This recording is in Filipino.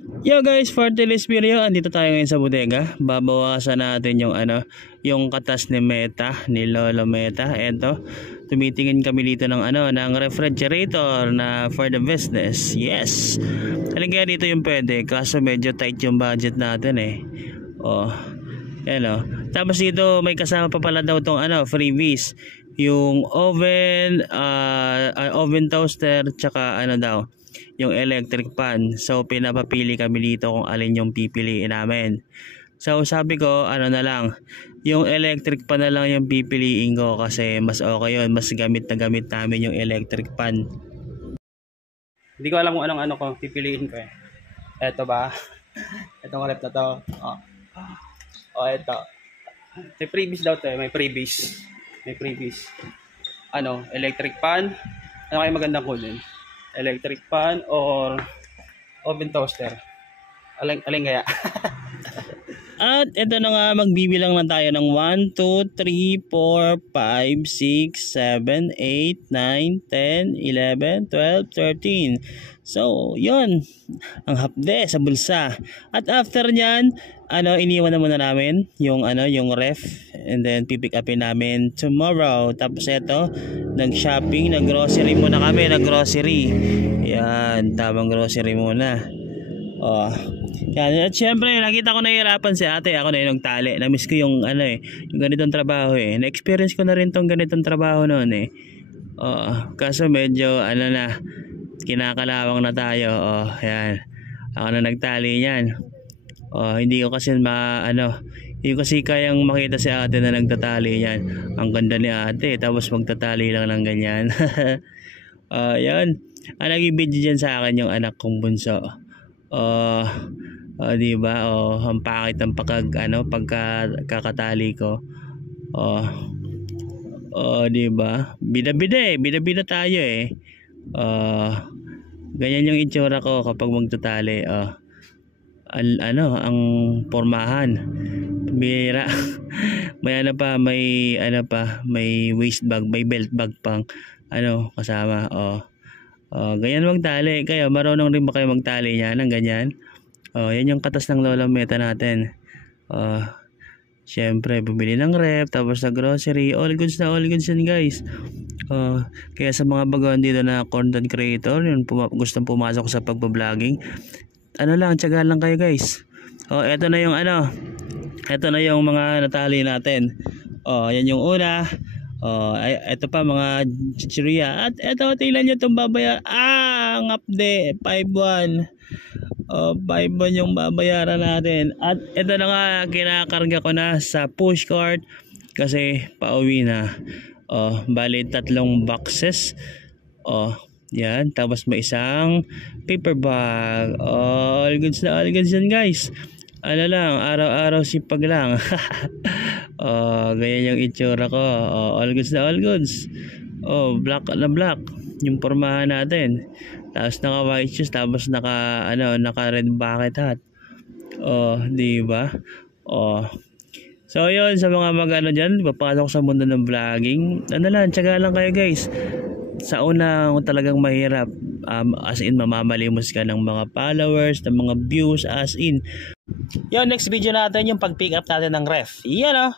Yo guys, for today's video, andito tayo ngayon sa bodega. Babawasan natin yung yung katas ni Meta, ni Lolo Meta. Eto, tumitingin kami dito ng ng refrigerator na for the business. Yes. Halika dito yung pwede, kaso medyo tight yung budget natin eh. Oh. Yan oh. Tapos dito may kasama pa pala daw tong freebies. Yung oven, oven toaster, tsaka daw, yung electric pan. So pinapapili kami dito kung alin yung pipiliin namin. So sabi ko na lang, yung electric pan na lang yung pipiliin ko kasi mas okay yun, mas gamit na gamit namin yung electric pan. Hindi ko alam kung anong ko pipiliin ko eh. Eto ba? Etong rep na to. Oh, eto. May freebies daw to eh, may freebies. May freebies. Electric pan. Ano kayo magandang kunin? Electric pan or oven toaster? Alin kaya? At ito na nga, magbibilang na tayo ng 1, 2, 3, 4, 5, 6, 7, 8, 9, 10, 11, 12, 13. So, yun. Ang hapde sa bulsa. At after nyan, iniwan na muna namin yung yung ref, and then pipick upin namin tomorrow. Tapos ito, nag-shopping, nag-grocery muna kami, nag-grocery. Yan, tamang grocery muna. Oh. Yan. At syempre, nakita ko nahihirapan si ate. Ako na yung nagtali. Na-miss ko yung yung ganitong trabaho eh. Na-experience ko na rin tong ganitong trabaho noon eh. Kaso medyo na, kinakalawang na tayo. Yan. Ako na nagtali yan. Hindi ko kasi hindi ko kasi kayang makita si ate na nagtatali yan. Ang ganda ni ate, tapos magtatali lang ng ganyan. Yan. Naging video dyan sa akin yung anak kong bunso. Diba? Ang pangit ng pagkakatali ko. Diba? Bida-bida tayo eh. Ganyan yung itsura ko kapag magtatali. Ang pormahan. Bira. May may waist bag, may belt bag pang kasama. Ganyan magtali. Kayo, marunong rin ba kayo magtali niyan ng ganyan? Yan yung katas ng Lolo Meta natin. Syempre, bumili ng rep, tapos sa grocery, all goods yan guys. Kaya sa mga baguhan dito na content creator, yung gustong pumasok sa pagbabloging, tiyaga lang kayo guys. Eto na yung eto na yung mga natali natin. Yan yung una. Ito pa mga chichirya. At eto, tingnan nyo itong babayar. Ang update 5-1. 5-1 yung babayaran natin. At ito na nga, kinakarga ko na sa push cart kasi pauwi na. Bali 3 boxes. Yan, tapos may isang paper bag. All goods yan guys. Araw-araw sipag lang. Ganyan yung itsura ko. All goods. Black na black yung pormahan natin. Tapos naka white shoes, tapos naka red bucket hat. Diba? So yun, sa mga dyan, papasok sa mundo ng vlogging, tiyaga lang kayo guys. Sa una talagang mahirap, as in mamamalimos ka ng mga followers, ng mga views, as in. Next video natin yung pag pick up natin ng ref. Yan